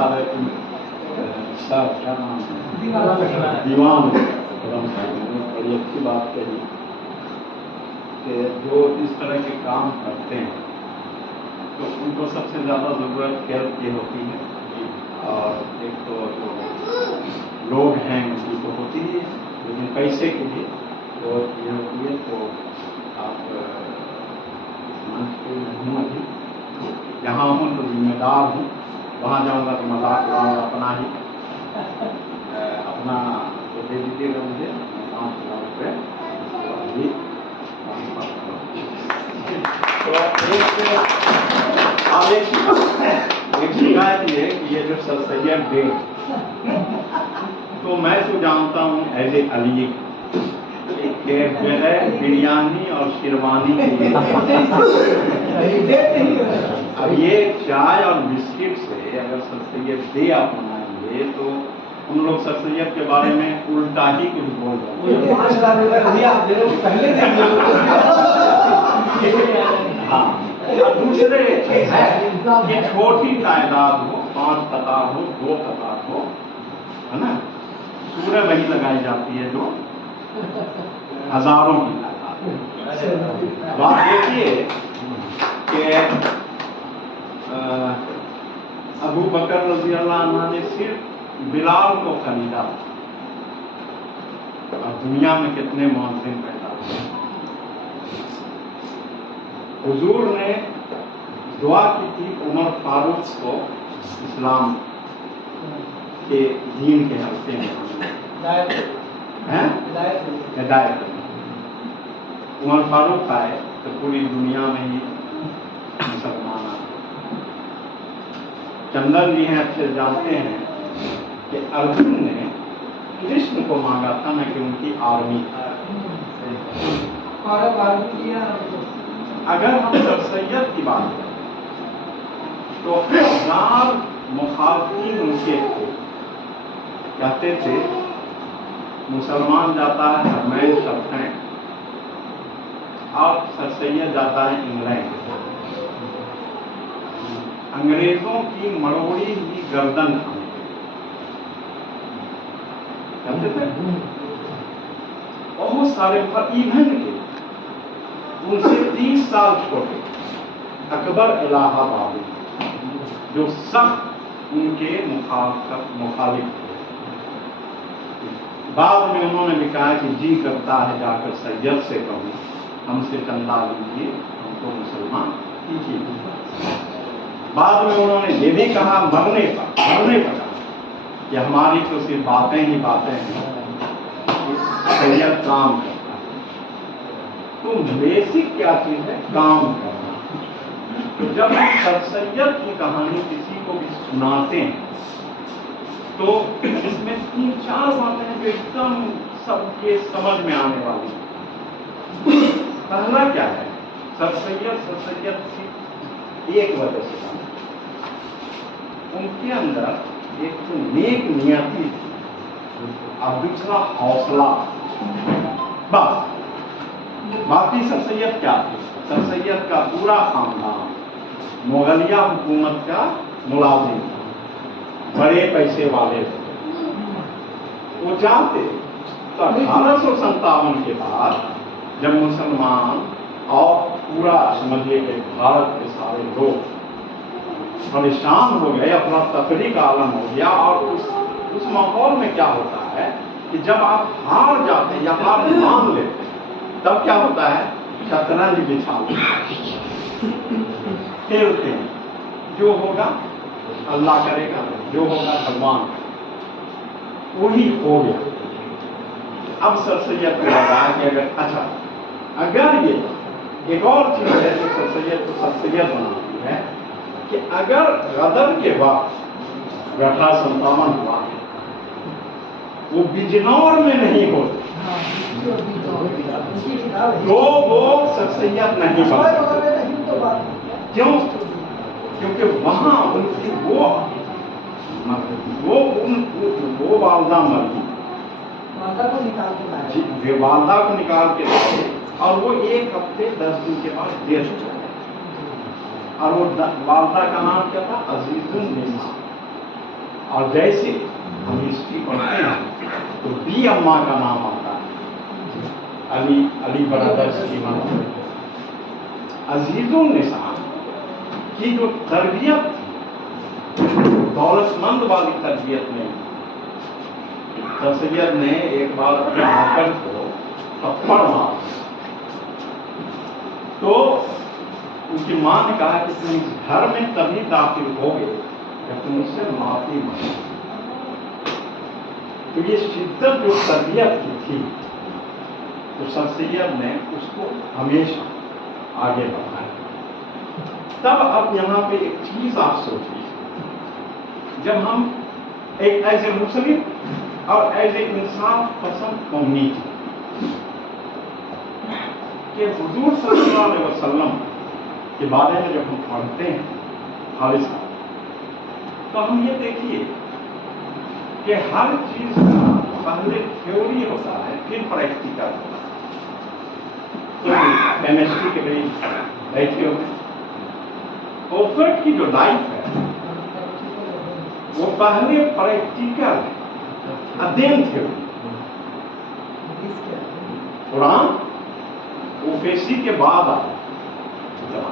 सारे सर क्या नाम है दीवान बड़ी अच्छी बात कही कि जो इस तरह के काम करते हैं तो उनको सबसे ज़्यादा ज़रूरत हेल्प की होती है, और एक तो जो लोग हैं उनकी तो होती ही है, लेकिन पैसे के लिए तो ये होती है। तो आप मंच पे नहीं हूँ अभी, यहाँ हूँ तो जिम्मेदार हूँ, वहाँ जाऊँगा तो मजाक उड़ाऊँगा अपना ही, अपना तो दे दीजिएगा मुझे 5,000 रुपये तो अभी अब एक शिकायत ये है कि ये जो सर सैयद डे तो मैं तो जानता हूँ एज ए अली के बगैर बिरयानी और शेरवानी के अब ये चाय और बिस्किट से अगर सर सैयद डे आप मनाएंगे तो उन लोग सर सैयद के बारे में उल्टा ही कुछ बोल रहे हैं। हाँ, दूसरे चीज है कि छोटी तादाद हो, 5 कतार हो, 2 कतार हो, है ना, सूरह वही लगाई जाती है जो हजारों की तादाद। तो आप देखिए कि अबू बकर रज़ी अल्लाह अन्हु ने सिर्फ बिलाल को खरीदा और दुनिया में कितने मुअज्जिन पैदा हुए। हुजूर ने दुआ की थी उमर फारूक को इस्लाम के दीन के हल्के में हिदायत। उमर फारूक आए तो पूरी दुनिया में ही मुसलमान आए। चंदन जी हैं अच्छे जानते हैं कि अर्जुन ने कृष्ण को मांगा था ना कि उनकी आर्मी अगर हम सर सैयद की बात करें तो 1000 मुखालिफिन उनके थे, कहते थे मुसलमान जाता है हरमैन शरफैन और सर सैयद जाता है इंग्लैंड, अंग्रेजों की मरोड़ी हुई गर्दन खाने थे बहुत सारे। पर इवन के उनसे 30 साल छोटे अकबर इलाहाबादी जो सख्त उनके मुखालिफ थे, बाद में उन्होंने भी कहा कि जी करता है जाकर सैयद से कहूँ हमसे चंदा लीजिए, हमको मुसलमान कीजिए। बाद में उन्होंने ये भी कहा मरने पर कहा कि हमारी तो सिर्फ बातें ही बातें हैं, सैयद काम करता है। तो बेसिक क्या चीज है? काम करना। तो जब हम सर सैयद की कहानी किसी को भी सुनाते हैं तो इसमें 3-4 बातें हैं जो एकदम सबके समझ में आने वाली हैं। पहला क्या है? सर सैयद सिर्फ एक वजह से था, उनके अंदर एक तो नेक नियति थी और दूसरा हौसला। बस बाकी सर सैयद क्या थे? सर सैयद का पूरा खानदान मुगलिया हुकूमत का मुलाजिम था, बड़े पैसे वाले थे। वो चाहते तो 1857 के बाद जब मुसलमान और पूरा समझिए कि भारत के सारे लोग परेशान हो गए, अपना तफरी का आलम हो गया, और उस माहौल में क्या होता है कि जब आप हार जाते हैं या हार मान लेते हैं तब क्या होता है? शतरंज बिछा खेलते हैं, जो होगा अल्लाह करेगा, जो होगा भगवान, वही हो गया। अब सर सैयद को लगा कि अगर ये एक और चीज है जो सर सैयद को सर सैयद बनाती है कि अगर गदर के वक्त 1857 हुआ है वो बिजनौर में नहीं होती तो वो सर सैयद नहीं बन सकते। क्यों? क्योंकि वहां उनकी वो वालदा मरी, वालदा को निकाल के लाए और वो 1 हफ्ते 10 दिन के बाद डेथ हो गई। और वो वालदा का नाम क्या था? अजीजुन निसा। اور جیسے ہم ہسٹری پڑھتے ہیں تو بی اما کا نام آتا ہے، علی برادرز کی ماں عزیز النساء کی جو تربیت تھی، دولت مند والی تربیت نہیں۔ سر سید نے ایک بار اپنے آقل کو تھپڑ مارا تو ان کی ماں نے کہا کہ تم اس گھر میں تبھی داخل ہوگے کہ تم اس سے معافی مانگو۔ تو یہ شدت جو تربیت کی تھی تو سر سید نے اس کو ہمیشہ آگے بڑھایا۔ تب اب یہاں پہ ایک چیز آپ سوچیے، جب ہم ایک ایز اے مسلم اور ایز اے انصاف پسند کمیونٹی کہ حضور صلی اللہ علیہ وسلم کے بارے میں جب ہم پڑھتے ہیں خالصہ، تو ہم یہ دیکھیے کہ ہر چیز کا پہلے تھیوری ہوتا ہے پھر پریکٹیکل ہوتا ہے۔ کیمسٹری کے لیے بیٹھے ہوئے پروفیٹ کی جو لائف ہے وہ پہلے پریکٹیکل ہے، ادین تھیوری۔ قرآن پروفیسی کے بعد آیا،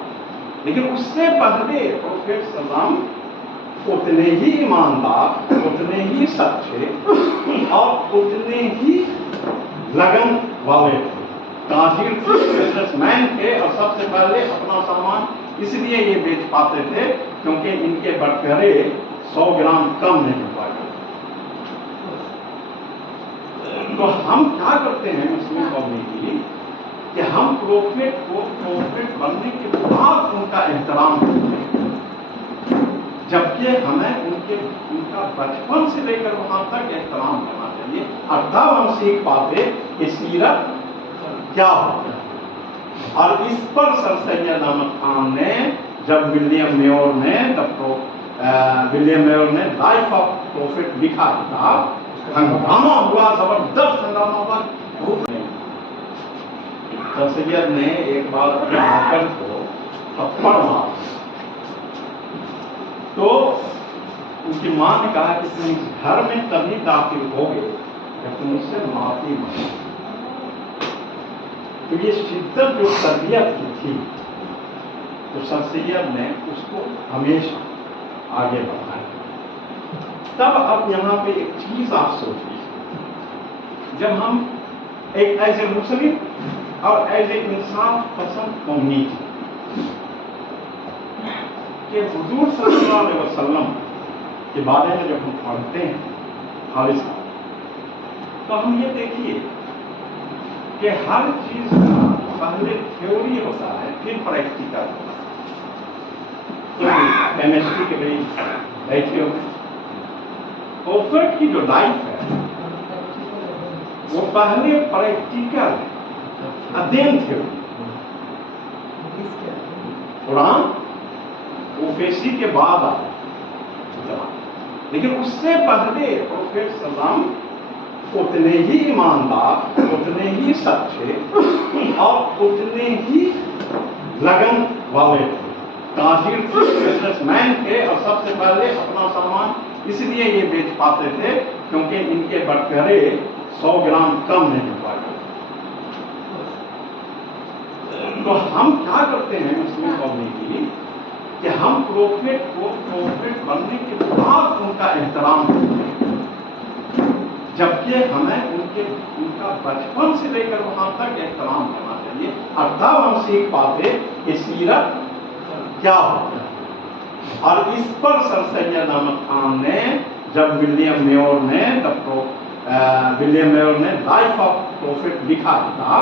لیکن اس سے پہلے پروفیٹ صلی اللہ علیہ وسلم اتنے ہی ایماندار، اتنے ہی سچے اور اتنے ہی لگن والے تھے، تاجر تھے، بزنس مین تھے، اور سب سے پہلے اپنا سامان اس لیے یہ بیچ پاتے تھے کیونکہ ان کے بٹکرے 100 گرام کم نہیں ہو پائے۔ تو ہم کیا کرتے ہیں مسلم کمیونٹی کہ ہم پروفیٹ کو پروفیٹ بننے کے بعد ان کا احترام کرتے ہیں، جبکہ ہمیں ان کا بچپن سے لے کر وہاں تک احترام کرنا چاہیے، اور تب ہم سیکھ پاتے کہ سیرت کیا ہوتا ہے۔ اور اس پر سر سید احمد خان نے جب ولیم میور نے لائف آف پروفیٹ لکھا تھا، ہنگامہ ہوا، زبردست ہنگامہ ہوا۔ سر سید نے ایک بار اپنے آقل کو تھپڑ مارا تو ان کی ماں نے کہا کہ تم اس گھر میں تبھی داخل ہوگے کہ تم اس سے معافی مانگو۔ تو یہ شدت جو تربیت کی تھی تو سر سید نے اس کو ہمیشہ آگے بڑھایا۔ تب اب یہاں پہ ایک چیز آپ سوچیے، جب ہم ایک ایز اے مسلم اور ایز اے انصاف پسند کمیونٹی کہ حضور صلی اللہ علیہ وسلم کے بارے میں جب ہم پڑھتے ہیں خالصہ، تو ہم یہ دیکھیے کہ ہر چیز کا پہلے تھیوری ہوتا ہے پھر پریکٹیکل ہوتا ہے۔ کیمسٹری کے لیے بیٹھے ہوئے پروفیٹ کی جو لائف ہے وہ پہلے پریکٹیکل ہے، ادین تھیوری۔ قرآن پروفیسی کے بعد آیا، لیکن اس سے پہلے پروفیٹ صلی اللہ علیہ وسلم اتنے ہی ایماندار، اتنے ہی سچے اور اتنے ہی لگن والے تھے، تاجر تھے، بزنس مین تھے، اور سب سے پہلے اپنا سامان اس لیے یہ بیچ پاتے تھے کیونکہ ان کے بٹکرے 100 گرام کم نہیں ہو پائے۔ تو ہم کیا کرتے ہیں مسلم کمیونٹی کہ ہم پروفیٹ کو پروفیٹ بننے کے بعد ان کا احترام کرتے ہیں، جبکہ ہمیں ان کا بچپن سے لے کر وہاں تک احترام کرنا چاہیے، اور تب ہم سیکھ پاتے کہ سیرت کیا ہوتا ہے۔ اور اس پر سر سید احمد خان نے جب ولیم میور نے لائف آف پروفیٹ لکھا تھا،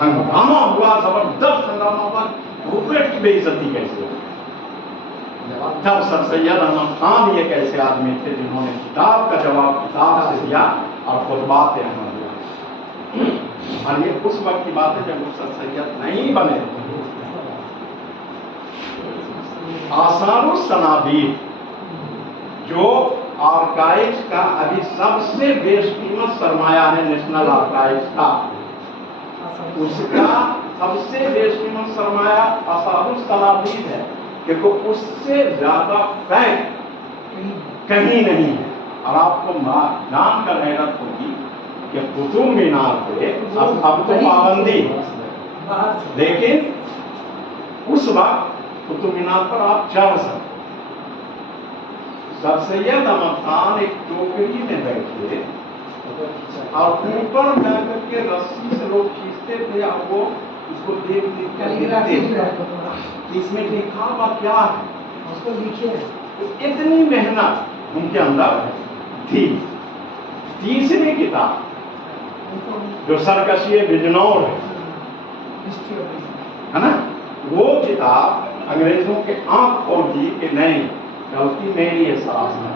ہنگامہ ہوا، زبردست ہنگامہ ہوا، پروفیٹ کی بے عزتی کیسے ہوئی۔ تب سر سید احمد خان ایک ایسے آدمی تھے جنہوں نے کتاب کا جواب کتاب سے دیا اور خطبات احمد دیا۔ اور یہ اس وقت کی بات ہے جب وہ سر سید نہیں بنے۔ آثار الصنادید جو آرکائیوز کا ابھی سب سے بیش قیمت سرمایہ ہے نیشنل آرکائیوز کا، اس کا سب سے بیش قیمت سرمایہ آثار الصنادید ہے، کیونکہ اس سے زیادہ فیکٹ कहीं नहीं है। और आपको जानकर हैरत होगी कि कुतुब मीनार पे अब तो पाबंदी, लेकिन उस वक्त कुतुब मीनार पर आप चढ़ सकते। सर सैयद अहमद खान एक टोकरी में बैठे और ऊपर जाकर के रस्सी से लोग खींचते थे और वो उसको देख देख कर देखते इसमें लिखा हुआ क्या है, उसको लिखे। इतनी मेहनत उनके अंदर थी। तीसरी किताब जो सरकशी बिजनौर है ना, वो किताब अंग्रेजों के आंख खोल दी कि नहीं, गलती मेरी है साहब है।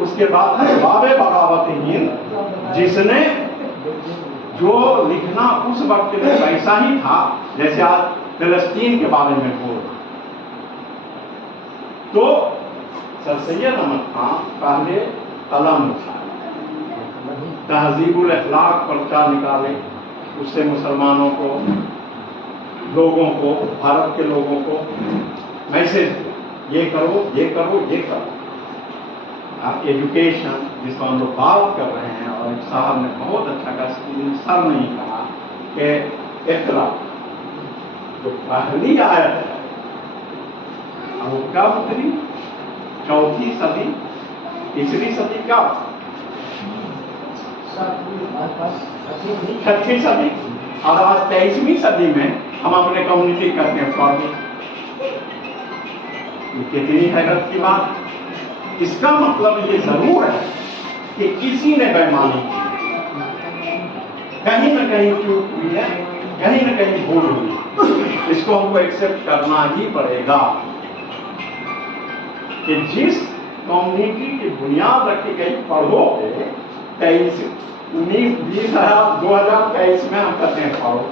उसके बाद बाबे बगावत हिंद, जिसने जो लिखना उस वक्त में वैसा ही था जैसे आज फिलिस्तीन के बारे में बोल। तो सर सैयद अहमद खान पहले कलम उठाए, तहजीबुल अखलाक पर्चा निकाले, उससे मुसलमानों को, लोगों को, भारत के लोगों को मैसेज, ये करो ये करो ये करो। आप एजुकेशन जिसको हम लोग बात कर रहे हैं, और एक साहब ने बहुत अच्छा कहा, सर नहीं कहा कि इक़रा जो पहली आयत है वो कब उतरी? चौथी सदी, तीसरी सदी का, छठी सदी, और आज 23वीं सदी में हम अपने कम्युनिटी करते हैं फॉर्मिंग। कितनी हैरत की बात। इसका मतलब ये जरूर है कि किसी ने बेईमानी की, कहीं न कहीं चूक हुई है, कहीं न कहीं भूल हुई। इसको हमको एक्सेप्ट करना ही पड़ेगा कि जिस कम्युनिटी की बुनियाद रखी गई पढ़ो पे 23, 19, 20, 2023 में हम कहते हैं पढ़ो।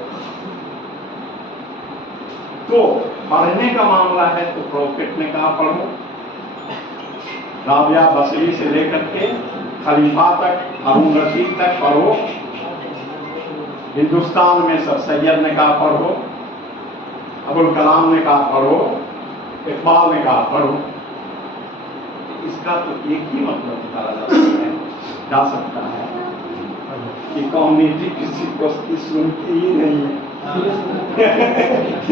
तो पढ़ने का मामला है तो प्रॉफिट ने कहा पढ़ो। राबिया बसरी से लेकर के खलीफा तक, हारून रशीद तक पढ़ो। हिंदुस्तान में सर सैयद ने कहा पढ़ो, अबुल कलाम ने कहा पढ़ो, इकबाल ने कहा पढ़ो। इसका तो एक ही मतलब निकाला जा सकता है कि कम्युनिटी किसी को सुनती ही नहीं है।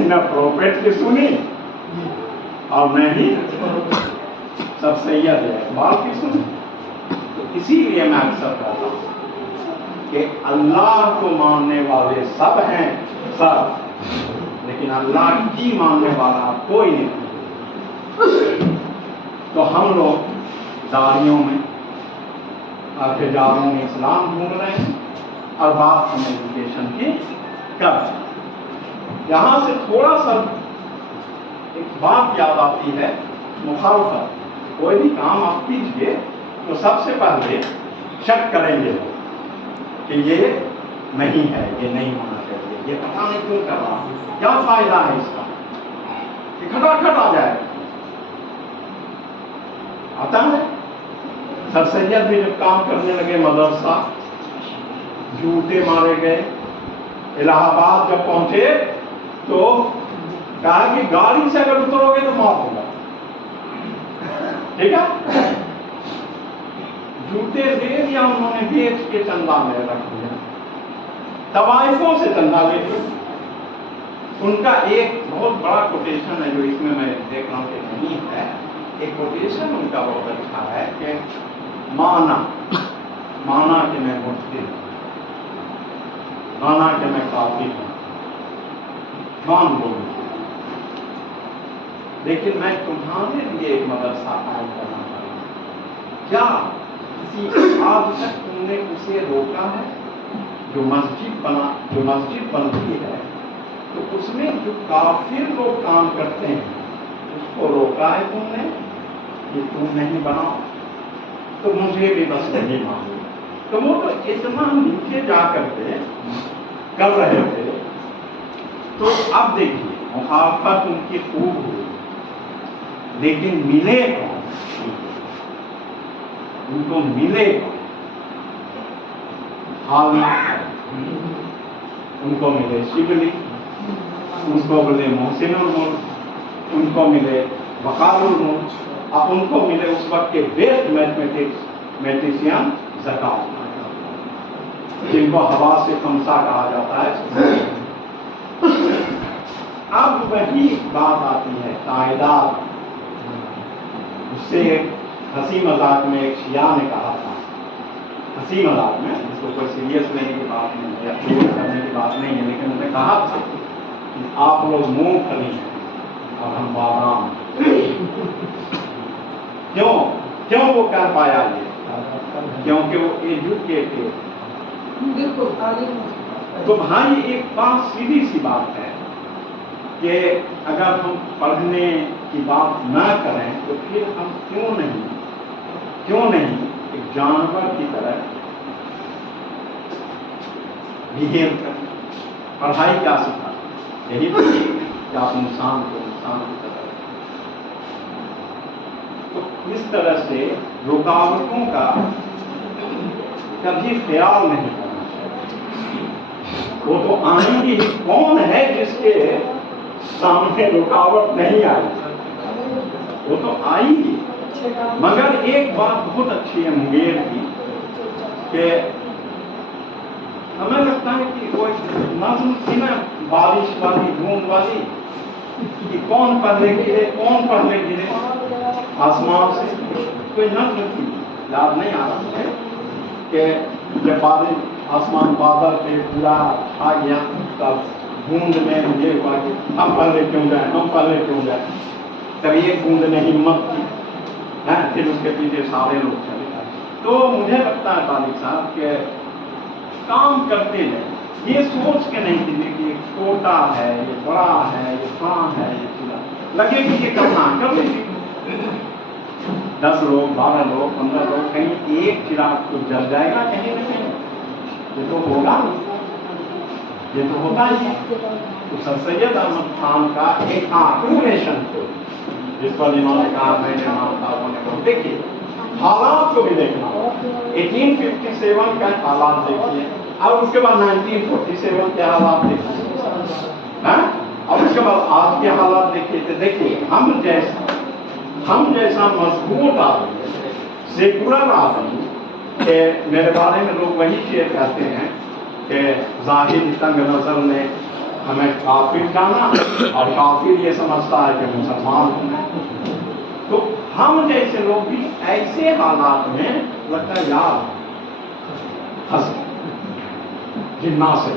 न प्रॉफिट की सुनी और न ही सब सैयद है इकबाल की सुनी। तो इसीलिए मैं अक्सर कहता हूँ कि अल्लाह को मानने वाले सब हैं सब, लेकिन अल्लाह की मानने वाला कोई नहीं। तो हम लोग दारियों में, फिजारों में इस्लाम ढूंढ रहे हैं और बात हम एजुकेशन की कर रहे हैं। यहाँ से थोड़ा सा एक बात याद आती है, मुखालफत। कोई भी काम आप कीजिए तो सबसे पहले शक करेंगे कि ये नहीं है, ये नहीं होना चाहिए, ये पता नहीं क्यों कर रहा, क्या फायदा है इसका, कि खटाखट आ जाए। आता है सर सैयद भी जब काम करने लगे मदरसा, जूते मारे गए। इलाहाबाद जब पहुंचे तो कहा कि गाड़ी से अगर उतरोगे तो मार दूंगा। ठीक है, जूते दे दिया उन्होंने, बेच के चंदा में रख दिया, तवाइफों से चंदा ले लिया। उनका एक बहुत बड़ा कोटेशन है जो इसमें मैं देख रहा हूं कि नहीं है। एक कोटेशन उनका बहुत अच्छा है कि माना कि मैं मुश्किल, माना कि मैं काफी हूं, मान लो, लेकिन मैं तुम्हारे लिए एक मदरसा कायम करना चाहूंगा। क्या किसी आज तक तुमने उसे रोका है? जो मस्जिद बनती है तो उसमें जो काफिर लोग काम करते हैं उसको रोका है तुमने कि तुम नहीं बनाओ? तो मुझे भी बस नहीं मालूम। तो वो तो इतना नीचे जा करके कर रहे थे। तो अब देखिए मुखालफत उनकी खूब हुई, लेकिन मिले कौन? उनको मिले कौन? हाल उनको मिले शिवली, उनको मिले मोहसिनुल मुल्क, उनको मिले वकारुल मुल्क, अब उनको मिले उस वक्त के बेस्ट मैथमेटिशियन ज़कात, जिनको हवा से खमसा कहा जाता है। अब वही बात आती है ताइदाद। उससे हंसी मजाक में एक शिया ने कहा था, हंसी मजाक में, इसको कोई सीरियस लेने की बात नहीं है या प्रूव करने की बात नहीं है, लेकिन उन्होंने कहा था कि आप लोग मूंगफली हैं और हम बादाम। क्यों वो कर पाया ये? क्योंकि वो एजुकेटेड। तो भाई एक बात सीधी सी बात है कि अगर हम पढ़ने की बात ना करें तो फिर हम क्यों नहीं एक जानवर की तरह बिहेव करें। पढ़ाई क्या सिखा? यही तो कि आप इंसान को इंसान की तरह। तो इस तरह से रुकावटों का कभी ख्याल नहीं करना चाहिए। वो तो आएंगे ही। कौन है जिसके सामने रुकावट नहीं आई? वो तो आएगी। मगर एक बात बहुत अच्छी है मुंगेर की कि हमें लगता है कि कोई नज़्म थी ना, बारिश वाली बूंद वाली, कि कौन पहले गिरे आसमान से। कोई नज़्म थी, याद नहीं आ रहा है कि जब बारिश आसमान बादल पे पूरा आ गया तब बूंद में ये हुआ कि हम पहले क्यों जाए। तभी एक बूंद ने हिम्मत की, फिर उसके पीछे सारे लोग चले गए। तो मुझे लगता है तालिक साहब के काम करते हैं ये सोच के नहीं चले कि ये छोटा है, ये बड़ा है, ये कहाँ है, ये पूरा लगे कि ये करना कर लीजिए। 10 लोग 12 लोग 15 लोग, कहीं एक चिराग तो जल जाएगा कहीं न कहीं। ये तो होगा, ये तो होता ही। तो सर सैयद अहमद खान का एक आर्गुमेशन जिस पर इन्होंने कहा मैंने साहबों ने कहा, देखिए हालात को भी देखना। 1857 का हालात देखिए और उसके बाद 1947 के हालात देखिए, और उसके बाद आज के हालात देखिए। तो देखिए हम जैसा मजबूत आदमी, सेकुलर आदमी के मेरे बारे में लोग वही शेयर करते हैं कि जाहिर तंग नजर ने हमें काफिर जाना और काफिर ये समझता है कि मुसलमान हैं। तो हम जैसे लोग भी ऐसे हालात में लगता है यार हंस जिन्ना से,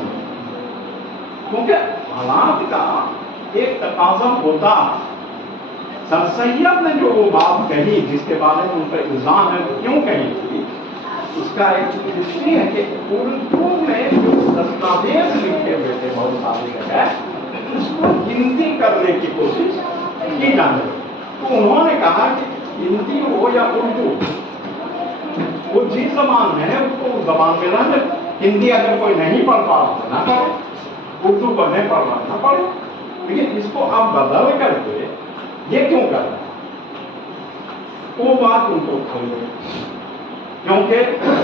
क्योंकि हालात का एक तकाजा होता। सर सैयद ने जो वो बात कही जिसके बारे में उन पर इल्जाम है, वो क्यों कही थी, उसका एक हिस्ट्री है कि उर्दू में जो दस्तावेज लिखे हुए थे बहुत सारी जगह, उसको हिंदी करने की कोशिश की जाने। तो उन्होंने कहा कि हिंदी हो या उर्दू, वो जिस जबान में है उसको उस जबान में रहने। हिंदी अगर कोई नहीं पढ़ पा रहा ना पढ़े, उर्दू पढ़ने पढ़ रहा ना पढ़े, लेकिन इसको आप बदल करके ये क्यों कर रहे हैं? वो बात उनको खोल गई, क्योंकि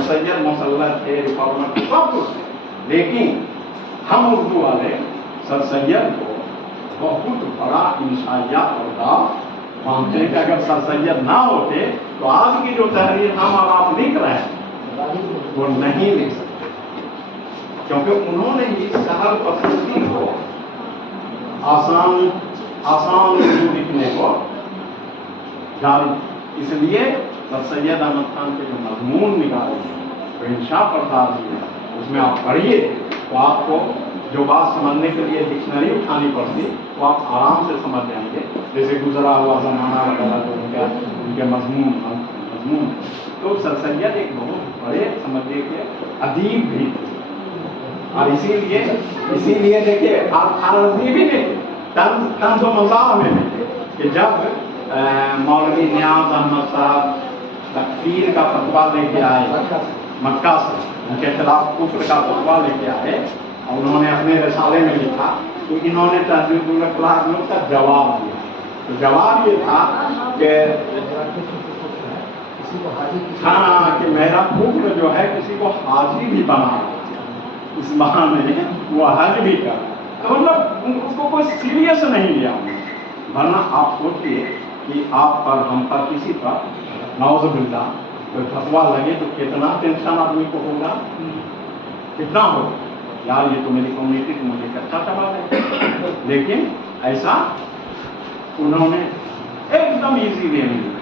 सैयद मुसल्लत थे, रिफॉर्मर सब कुछ थे, लेकिन हम उर्दू वाले सर सैयद को बहुत बड़ा इंशाइया और मानते हैं कि अगर सर सैयद ना होते तो आज की जो तहरीर हम और आप लिख रहे हैं वो नहीं लिख सकते, क्योंकि उन्होंने ही सहल पसंदी को आसान उर्दू लिखने को जारी। इसलिए सर सैयद अहमद खान के जो मजमून निकाले तो इंशा पढ़ता है, उसमें आप पढ़िए तो आपको जो बात समझने के लिए डिक्शनरी उठानी पड़ती वो आप आराम से समझ जाएंगे। जैसे गुजरा हुआ जमाना वगैरह जो उनके मजमून। तो सर सैयद एक बहुत बड़े समझिए के अदीब भी थे, और इसीलिए देखिए अदीब भी नहीं तंज़ व मज़ाह में थे कि जब मौलवी नियाज़ अहमद साहब तकफीर का फतवा लेके आए मक्का से, उनके खिलाफ कुफ्र का फतवा लेके आए और उन्होंने अपने रिसाले में लिखा, तो इन्होंने तहज़ीबुल अखलाक में उसका जवाब दिया। तो जवाब ये था कि हाँ कि मेरा कुफ्र जो है किसी को हाजी भी बना, इस बहाने वो हज भी कर, तो मतलब उसको कोई सीरियस नहीं लिया। वरना आप सोचिए कि आप पर, हम पर, किसी पर नाउज़ुबिल्ला कोई फतवा लगे तो कितना टेंशन आदमी को होगा, कितना होगा, यार ये तो मेरी कम्युनिटी को मुझे अच्छा चला है। लेकिन ऐसा उन्होंने एकदम इजी वे में लिया।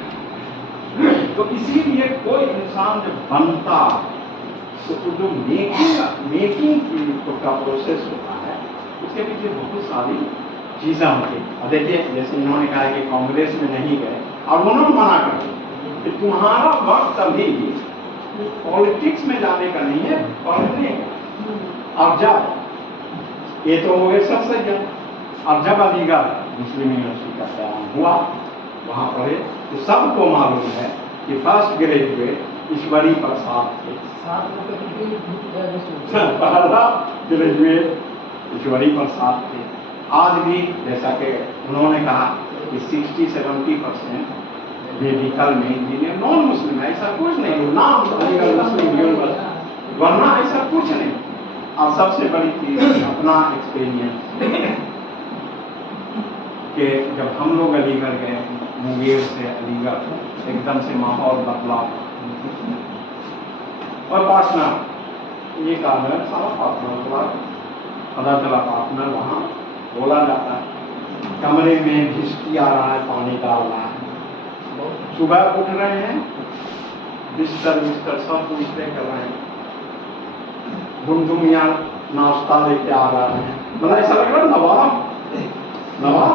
तो इसीलिए कोई इंसान जब बनता तो जो मेकिंग का प्रोसेस होता है उसके पीछे बहुत सारी चीजें होती हैं। और देखिए जैसे इन्होंने कहा है कि कांग्रेस में नहीं गए और उन्होंने मना कर दिया कि तुम्हारा वक्त अभी पॉलिटिक्स में जाने का नहीं है, पढ़ने का। और जब ये तो हो गए सब सही, और जब अलीगढ़ मुस्लिम यूनिवर्सिटी का चयन हुआ वहाँ पढ़े तो सबको मालूम है कि फर्स्ट ग्रेजुएट ईश्वरी प्रसाद थे, पहला ग्रेजुएट ईश्वरी प्रसाद थे। आज भी जैसा कि उन्होंने कहा कि 60-70% मेडिकल में इंजीनियर नॉन मुस्लिम है, ऐसा कुछ नहीं, नाम अलीगढ़ मुस्लिम यूनिवर्सिटी, वरना ऐसा कुछ नहीं। और सबसे बड़ी चीज अपना एक्सपीरियंस कि जब हम लोग अलीगढ़ गए, मुंगेर से अलीगढ़ एकदम से माहौल बदला। और पार्टनर ये काम है, सारा पार्टनर पता चला पार्टनर वहाँ बोला जाता है, कमरे में घिसकी आ रहा है, पानी डाल रहा है, सुबह उठ रहे हैं, बिस्तर सब पूछते कर रहे हैं, गुमगुमिया नाश्ता लेके आ रहा है, मतलब ऐसा लग रहा नवाब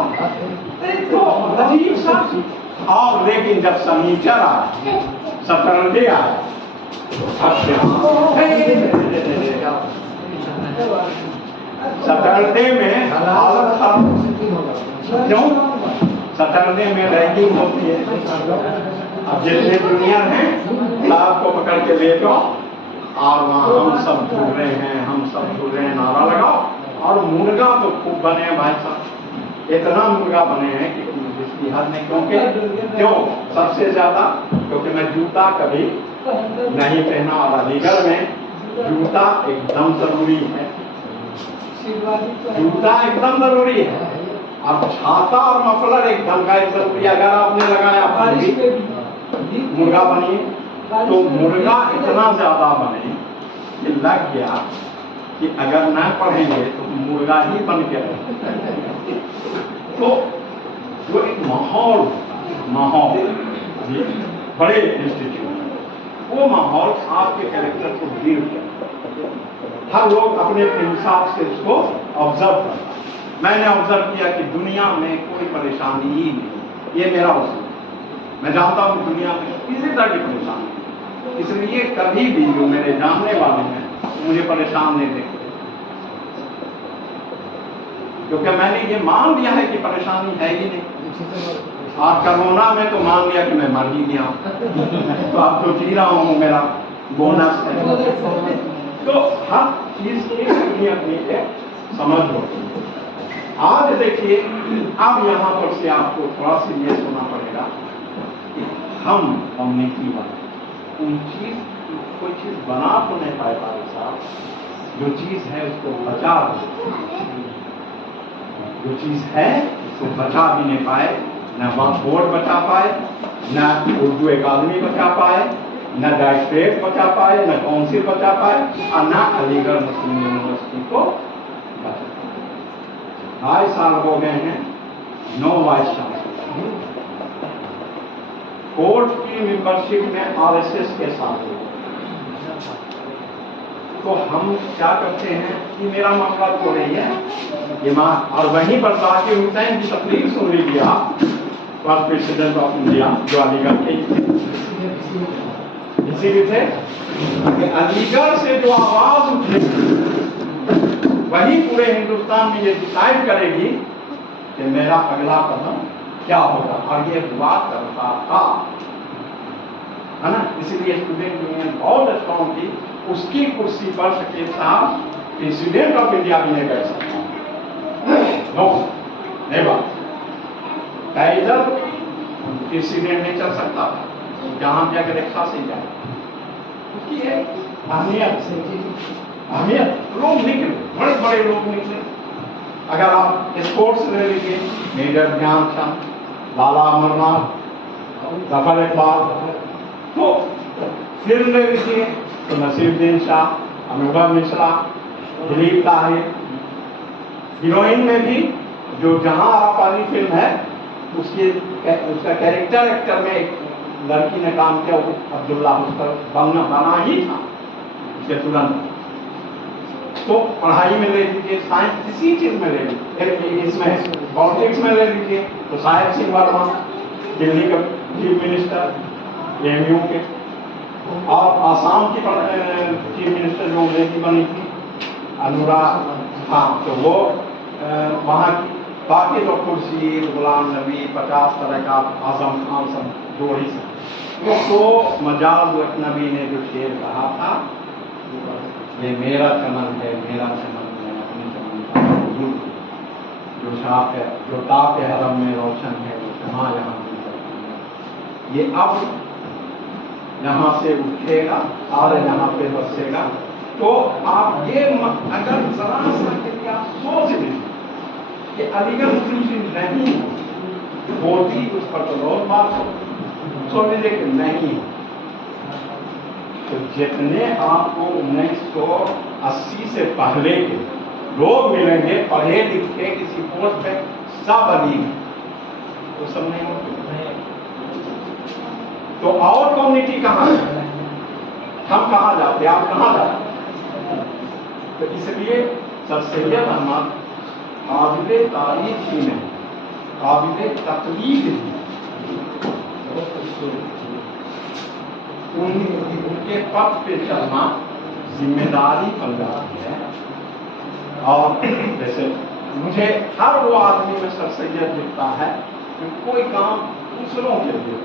तो अजीब सा। और लेकिन जब सनीचर आए, सैटरडे आए, सैटरडे में हालत खराब, क्यों? सैटरडे में रैंकिंग होती है, अब जितने जूनियर हैं साहब को पकड़ के ले जाओ और वहाँ हम सब ढूंढ रहे हैं, हम सब ढूंढ रहे हैं, नारा लगाओ। और मुर्गा तो खूब बने हैं भाई साहब, इतना मुर्गा बने हैं कि जिसकी हद नहीं। क्यों सबसे ज्यादा? क्योंकि मैं जूता कभी नहीं पहना और अलीगढ़ में जूता एकदम जरूरी है, जूता एकदम जरूरी है, और छाता और मफलर एकदम का जरूरी। अगर आपने लगाया मुर्गा बनिए, तो मुर्गा इतना ज्यादा बने कि लग गया कि अगर न पढ़ेंगे तो मुर्गा ही बन के रहे। तो वो एक माहौल बड़े इंस्टीट्यूट, वो माहौल आपके कैरेक्टर को गिर गया। हर लोग अपने हिसाब से उसको ऑब्जर्व करता। मैंने ऑब्जर्व किया कि दुनिया में कोई परेशानी ही नहीं, ये मेरा उसूल। मैं जानता हूँ दुनिया में किसी तरह की परेशानी, इसलिए कभी भी जो मेरे जानने वाले हैं मुझे परेशान नहीं देखते, क्योंकि मैंने ये मान लिया है कि परेशानी है ही नहीं। और कोरोना में तो मान लिया कि मैं मर ही गया, तो अब तो जी रहा हूँ, मेरा बोनस है। तो हर चीज की अपनी समझ होती है। आज देखिए, अब यहाँ पर से आपको थोड़ा सा ये सुनना पड़ेगा कि हम कम्युनिटी वाले उन चीज कोई चीज बना तो नहीं पाए भाई साहब, जो चीज है उसको बचा दो, जो चीज है उसको बचा भी नहीं पाए, न बोर्ड बचा पाए, न उर्दू अकादमी बचा पाए, न डायरेक्टरेट बचा पाए, न काउंसिल बचा पाए, और न अलीगढ़ मुस्लिम यूनिवर्सिटी को बचा पाए। 2.5 साल हो गए हैं, 9 वाइस चांसलर, कोर्ट की मेंबरशिप में आरएसएस के साथ हो। तो हम क्या करते हैं कि मेरा मामला तो रही है ये और वहीं पर जाके हुसैन की तकरीर सुन लीजिए आप, फर्स्ट प्रेसिडेंट ऑफ इंडिया जो अलीगढ़ के इसीलिए थे कि अलीगढ़ से जो आवाज उठी वही पूरे हिंदुस्तान में ये डिसाइड करेगी कि मेरा अगला कदम क्या होगा। और ये हुआ करता था, है ना। इसीलिए स्टूडेंट यूनियन बहुत स्ट्रॉन्ग थी। उसकी कुर्सी पर शकील साहब प्रेसिडेंट ऑफ इंडिया भी नहीं बैठ सकता, नो नेवर। टाइगर प्रेसिडेंट नहीं चल सकता था, जहां जाकर रिक्शा से जाए, उसकी है अहमियत। लोग निकले, बड़े बड़े लोग निकले। अगर आप स्पोर्ट्स ले लीजिए, मेजर ध्यानचंद लाला अमरनाथ, जफर इकबाल। तो फिल्म ले लीजिए तो नसीरुद्दीन शाह, अनुभव मिश्रा, दिलीप ताहिर। हीरोइन में भी जो जहां आप वाली फिल्म है उसका कैरेक्टर एक्टर में एक लड़की ने काम किया, वो अब्दुल्ला उसका बना ही था उसके तुरंत। तो पढ़ाई में ले लीजिए, साइंस किसी चीज में ले लीजिए, इसमें पॉलिटिक्स में ले लीजिए तो साहिब सिंह वर्मा, दिल्ली के चीफ मिनिस्टर AMU के, और आसाम की चीफ मिनिस्टर जो लेडी बनी थी अनुराग, हाँ, तो वो वहाँ की। बाकी तो खुर्शीद, गुलाम नबी, 50 तरह का आजम खान सब जोड़ी से। तो मजाज लखनवी ने जो शेर कहा था, ये मेरा चमन है, मेरा चमन है, अपने चमन का मौजूद, जो शाप है, जो ताप हरम में रोशन है, वो जहाँ यहाँ भी करती है। ये अब यहाँ से उठेगा और यहाँ पे बसेगा। तो आप ये अगर जरा सा के लिए आप सोच लें कि अलीगढ़ मुस्लिम नहीं होती, उस पर तो रोज बात हो, सोच लीजिए कि नहीं, तो जितने आपको 1980 से पहले के लोग मिलेंगे पढ़े लिखे किसी पोस्ट पे, सब अली, वो सब नहीं होते। तो और कम्युनिटी कहाँ है? हम कहाँ जाते, आप कहाँ जाते? तो इसलिए सर सैयद अहमद काबिल तारीफ ही नहीं, काबिल तकलीफ ही। उनके पथ पे चलना जिम्मेदारी बन जाती है। और जैसे मुझे हर वो आदमी में सर सैयद दिखता है कि कोई काम दूसरों के लिए,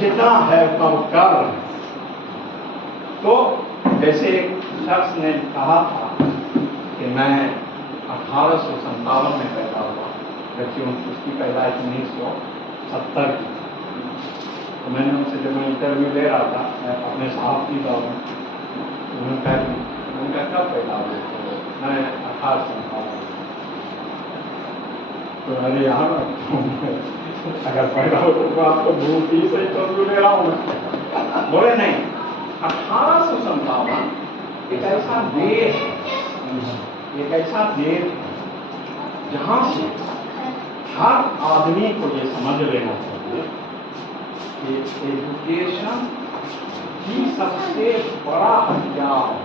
जितना है कम कर रहे। तो जैसे एक शख्स ने कहा था कि मैं 1857 में पैदा हुआ, जबकि उसकी पैदाइश 1970 की। तो मैंने उनसे जब मैं इंटरव्यू ले रहा था अपने साहब की दौर में, उनका कब पैदा हुआ? मैं 1857। तो अरे यार अगर पैदा हो तो आपको भूख ही से इंटरव्यू ले रहा हूँ मैं। बोले नहीं, 1857 एक ऐसा देश, एक ऐसा देश जहां से हर आदमी को ये समझ लेना चाहिए कि एजुकेशन ही सबसे बड़ा हथियार है।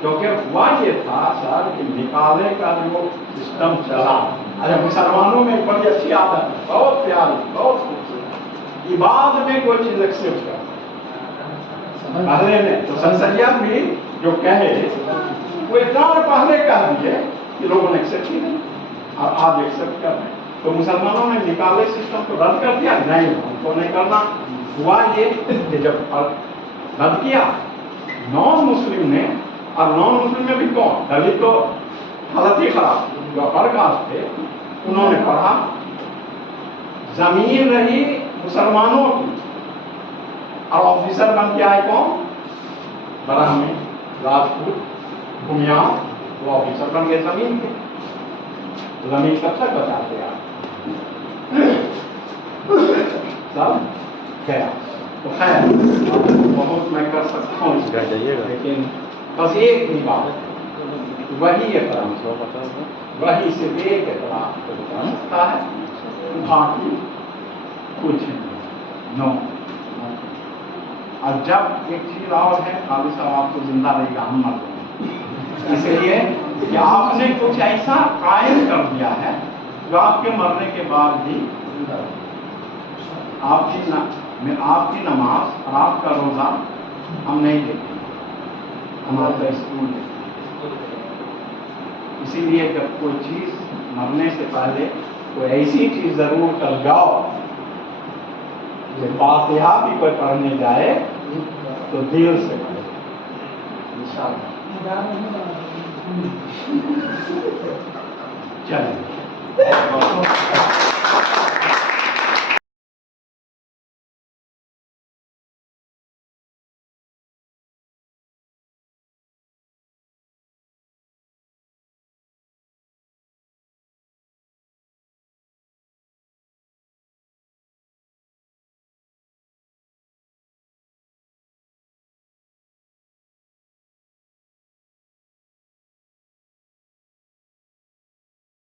क्योंकि हुआ ये था सर कि निकाले का जो सिस्टम चला, अरे मुसलमानों में बड़ी अच्छी आदत है, बहुत प्यारी, बहुत खूबसूरत, इबाद में कोई चीज एक्सेप्ट कर पहले ने तो संसदिया भी जो कहे वो इतना पहले कह दिए कि लोगों ने एक्सेप्ट ही नहीं, और आज एक्सेप्ट कर रहे। तो मुसलमानों ने निकाले सिस्टम को रद्द कर दिया, नहीं हमको नहीं करना। हुआ ये कि जब रद्द किया नॉन मुस्लिम ने, और नॉन मुस्लिम में भी कौन, दलित तो हालत ही खराब, जो अपर कास्ट थे उन्होंने पढ़ा, जमीन रही मुसलमानों की, और ऑफिसर बन के आए कौन, ब्राह्मण, राजपूत, भूमिया, वो ऑफिसर बन गए जमीन के। जमीन कब तक बचाते आप सब? खैर, तो खैर बहुत मैं कर सकता हूँ, लेकिन बस एक ही बात, वही एहतराम, वही सिर्फ एक एहतराम को बता सकता है, बाकी कुछ नहीं। नो। और जब एक चीज और है, खाली साहब आपको जिंदा रहेगा, हम मर गए, इसलिए कि आपने कुछ ऐसा कायम कर दिया है जो आपके मरने के बाद भी आपकी नमाज और आपका रोजा हम नहीं देखते, हमारा स्कूल देखते। इसीलिए जब कोई चीज मरने से पहले कोई ऐसी चीज जरूर कर जाओ, फातिहा भी कोई पढ़ने जाए तो दिल से पढ़े इंशाअल्लाह। चलिए